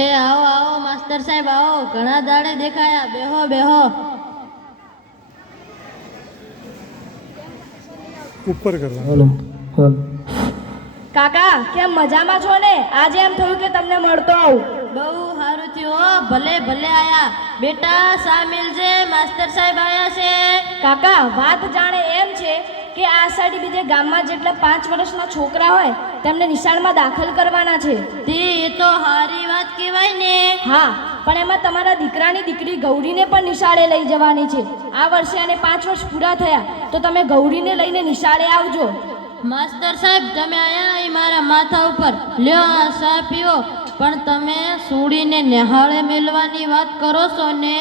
એ આવો આવો માસ્ટર સાહેબ આવો, ઘણા દાડે દેખાયા. બેહો બેહો. ઉપર કરવા. બોલો બોલ. કાકા કેમ મજામાં છો ને? આજે એમ થયું કે તમને મળતો આવું. બહુ સારું થયું હો. ભલે ભલે આયા. બેટા સામેલ છે, માસ્ટર સાહેબ આયા છે. કાકા વાત જાણે એમ છે કે આ સાઈડ બીજે ગામમાં જેટલા 5 વર્ષના છોકરા હોય તેમને નિશાળમાં દાખલ કરવાના છે. તે એ તો સારી વાત કહેવાય ને. હા, પણ એમાં તમારા દીકરાની દીકરી ગૌરીને પણ નિશાળે લઈ જવાની છે. આ વર્ષે એને 5 વર્ષ પૂરા થયા, તો તમે ગૌરીને લઈને નિશાળે આવજો. માસ્ટર સાહેબ તમે આયા એ મારા માથા ઉપર લ્યો આ ચા પીવો. પણ તમે સુડીને નેહાળે મેલવાની વાત કરો છો ને,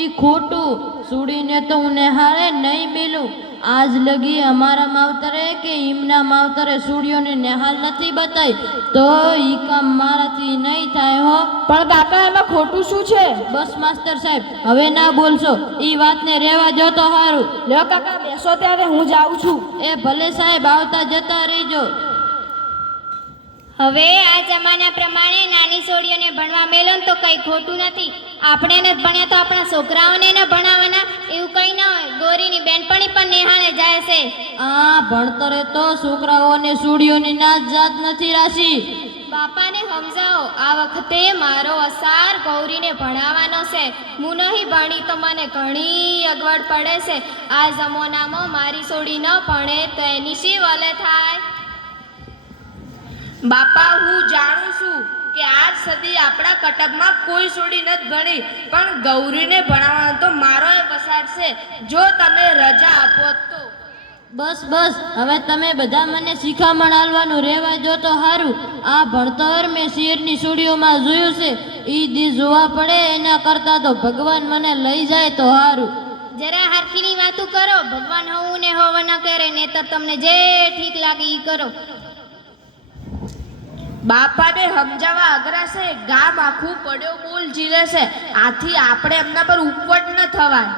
એ ખોટું. સુડીને તો હું નેહાળે નહીં મેલું. આજ લગી અમારા માવતરે કે એમના માવતરે સુડીઓને નેહાલ નથી બતાવી, તો ઈ કામ મારાથી નહીં થાય હો. પણ કાકા એમાં ખોટું શું છે? બસ માસ્ટર સાહેબ હવે ના બોલશો, ઈ વાતને રહેવા જો તો સારું. લ્યો કાકા બેસો, ત્યારે હું જાઉં છું. એ ભલે સાહેબ, આવતા જતા રહીજો. હવે આ જમાના પ્રમાણે નાની છોડીઓને ભણવા મેલો ને તો કંઈ ખોટું નથી. આપણે ન ભણ્યા તો આપણા છોકરાઓને ન ભણાવવાના એવું કંઈ ન હોય. ગોરીની બેનપણી પણ નિહાળે જાય છે. આ ભણતરે તો છોકરાઓને સુડીઓની નાત જાત નથી રાશી. બાપાને સમજાવો, આ વખતે મારો અસાર ગૌરીને ભણાવવાનો છે. હું નહીં ભણી તો મને ઘણી અગવડ પડે છે. આ જમાનામાં મારી છોડી ન ભણે તો એની શી વલે થાય? બાપા હું જાણું છું કે આજ સદી આપણા કટકમાં કોઈ છોડી નથી ભણી, પણ ગૌરીને ભણાવવાનો તો મારો એ વસાર છે. જો તમે રજા આપો તો. બસ બસ, હવે તમે બધા મને શિખામણ આલવાનું રહેવા જો તો સારું. આ ભણતર મેં શેરની સુડીઓમાં જોયું છે. ઈ દી જોવા પડે એના કરતાં તો ભગવાન મને લઈ જાય તો સારું. જરા હરખીની વાતું કરો. ભગવાન હોવું ને હોવા ન કરે, ને તો તમને જે ઠીક લાગે એ કરો. બાપાને સમજાવવા અઘરા છે. ગામ આખું પડ્યો બોલ ઝીલે છે. આથી આપણે એમના પર ઉપવટ ન થવાય.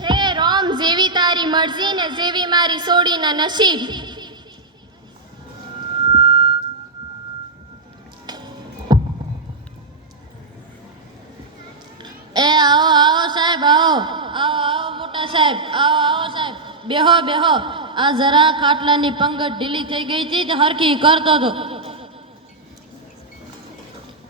હે રોમ, જેવી તારી મરજી ને જેવી મારી સોડીના નસીબ. એ આવો આવો સાહેબ, આવો આવો આવો મોટા સાહેબ, આવો આવો સાહેબ. બેહો બેહો. આ જરા ખાટલાની પંગત ઢીલી થઈ ગઈ હતી તો હરખી કરતો હતો.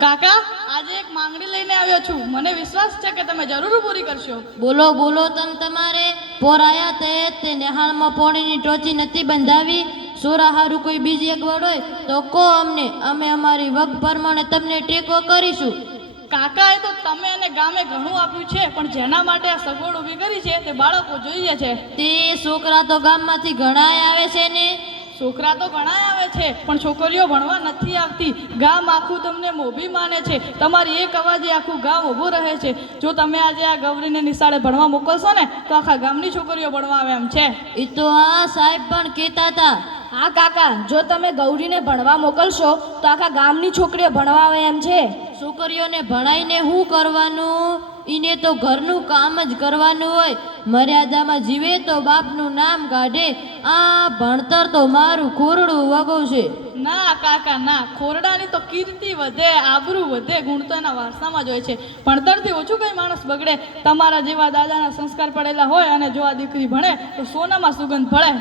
કાકા આજે એક માંગણી લઈને આવ્યો છું. મને વિશ્વાસ છે કે તમે જરૂર પૂરી કરશો. બોલો બોલો. તમારે પોરાયા તે નેહાળમાં પોણીની ટોચી નથી બંધાવી? સોરા હારું કોઈ બીજી અગવડ હોય તો કહો અમને, અમે અમારી વગ પ્રમાણે તમને ટેકો કરીશું. કાકા એ તો તમે અને ગામે ઘણું આપ્યું છે, પણ જેના માટે આ સગવડ ઊભી કરી છે તે બાળકો જોઈએ છે. તે છોકરા તો ગામમાંથી ઘણાય આવે છે ને. છોકરા તો ઘણા આવે છે, પણ છોકરીઓ ભણવા નથી આવતી. ગામ આખું તમને મોભી માને છે. તમારી એક અવાજે આખું ગામ ઊભું રહે છે. જો તમે આજે આ ગૌરીને નિશાળે ભણવા મોકલશો ને તો આખા ગામની છોકરીઓ ભણવા આવે એમ છે. એ તો આ સાહેબ પણ કહેતા હતા. હા કાકા, જો તમે ગૌરીને ભણવા મોકલશો તો આખા ગામની છોકરીઓ ભણવા આવે એમ છે. છોકરીઓને ભણાઈને શું કરવાનું? એને તો ઘરનું કામ જ કરવાનું હોય. મર્યાદામાં જીવે તો બાપનું નામ કાઢે. આ ભણતર તો મારું ખોરડું વગોવશે. ના કાકા ના, ખોરડાની તો કીર્તિ વધે, આબરૂ વધે, ગુણ તો એના વારસામાં જ હોય છે. ભણતરથી ઓછું કંઈ માણસ બગડે. તમારા જેવા દાદાના સંસ્કાર પડેલા હોય અને જો આ દીકરી ભણે તો સોનામાં સુગંધ ફળે.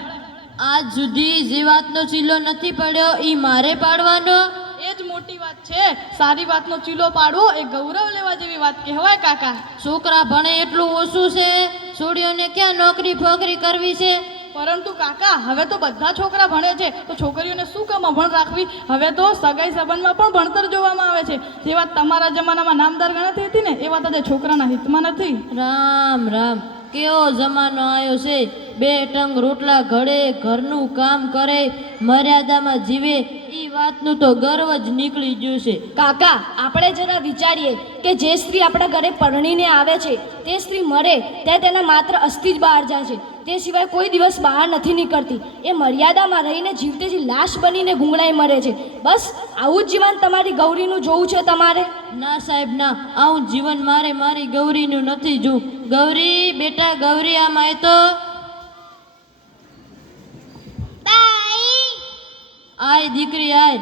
આજ સુધી જે વાતનો ચીલો નથી પડ્યો એ મારે પાડવાનો. એ જ મોટી વાત છે. સારી વાતનો ચીલો પાડવો એ ગૌરવ લેવા જેવી વાત કહેવાય કાકા. છોકરા ભણે એટલું ઓછું છે? છોડીઓને ક્યાં નોકરી ફોકરી કરવી છે? પરંતુ કાકા હવે તો બધા છોકરા ભણે છે, તો છોકરીઓને શું કામ અભણ રાખવી? હવે તો સગાઈ સંબંધમાં પણ ભણતર જોવામાં આવે છે. જે વાત તમારા જમાનામાં નામદાર ગણાતી હતી ને, એ વાત આજે છોકરાના હિતમાં નથી. રામ રામ, કેવો જમાનો આવ્યો છે. 2 ટંગ રોટલા ઘડે, ઘરનું કામ કરે, મર્યાદામાં જીવે. એ વાતનું તો ગર્વ જ નીકળી ગયું છે. કાકા આપણે જરા વિચારીએ કે જે સ્ત્રી આપણા ઘરે પરણીને આવે છે તે સ્ત્રી મરે ત્યારે તેના માત્ર અસ્થિ જ બહાર જાય છે. તે સિવાય કોઈ દિવસ બહાર નથી નીકળતી. એ મર્યાદામાં રહીને જીવતેજી લાશ બનીને ગુંગળાઈ મરે છે. બસ આવું જ જીવન તમારી ગૌરીનું જોવું છે તમારે? ના સાહેબ ના, આવું જીવન મારે મારી ગૌરીનું નથી જોવું. ગૌરી બેટા, ગૌરી આમાં એ તો આય દીકરી આય.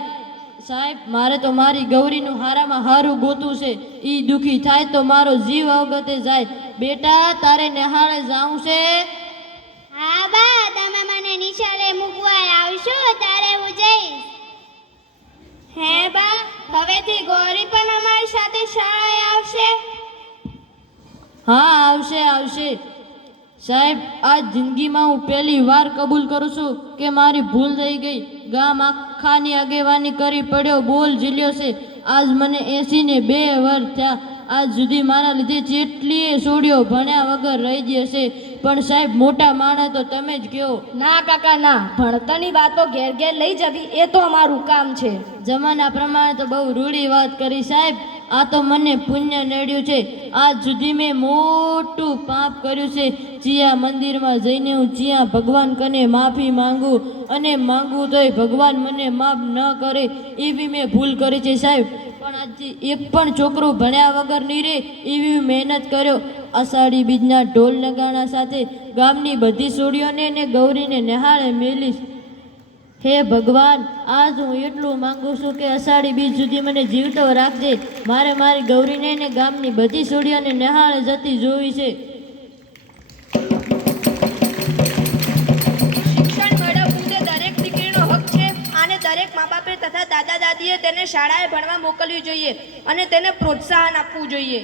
સાહેબ મારે તો મારી ગૌરીનું હારામાં હારું ગોતું છે. ઈ દુખી થાય તો મારો જીવ અવગતે જાય. બેટા તારે નિહાળે જાવું છે? હા બા, તમે મને નિશાળે મૂકવા આવશો ત્યારે હું જઈશ. હે બા, હવેથી ગૌરી પણ અમારી સાથે શાળાએ આવશે? હા આવશે આવશે. સાહેબ આ જિંદગીમાં હું પહેલી વાર કબૂલ કરું છું કે મારી ભૂલ થઈ ગઈ. ગામ આખાની આગેવાની કરી પડ્યો, બોલ ઝીલ્યો છે. આજ મને 82 ને 2 વર્ષ થયા. આજ સુધી મારા લીધે જેટલીએ છોડીઓ ભણ્યા વગર રહી ગઈ હશે. પણ સાહેબ મોટા માણસ તો તમે જ કહો. ના કાકા ના, ભણતરની વાતો ઘેર ઘેર લઈ જવી એ તો અમારું કામ છે. જમાના પ્રમાણે તો બહુ રૂડી વાત કરી સાહેબ. આ તો મને પુણ્ય નડ્યું છે. આજ સુધી મેં મોટું પાપ કર્યું છે. ચિયા મંદિરમાં જઈને હું ચિયા ભગવાન કને માફી માંગું અને માંગું તોય ભગવાન મને માફ ન કરે એવી મેં ભૂલ કરી છે સાહેબ. પણ આજે એક પણ છોકરો ભણ્યા વગર નહીં રહે એવી મહેનત કર્યો. અષાઢી બીજના ઢોલ નગાણા સાથે ગામની બધી છોડીઓને ને ગૌરીને નિહાળે મેલીશ. હે ભગવાન, આજ હું એટલું માંગુ છું કે અષાઢી બીજ સુધી મને જીવતો રાખજે. મારે મારી ગૌરીને ને ગામની બધી છોડીઓને નિહાળે જતી જોવી છે. શિક્ષણ મેળવવું તે દરેક દીકરીનો હક છે અને દરેક મા બાપે તથા દાદા દાદીએ તેને શાળાએ ભણવા મોકલવી જોઈએ અને તેને પ્રોત્સાહન આપવું જોઈએ.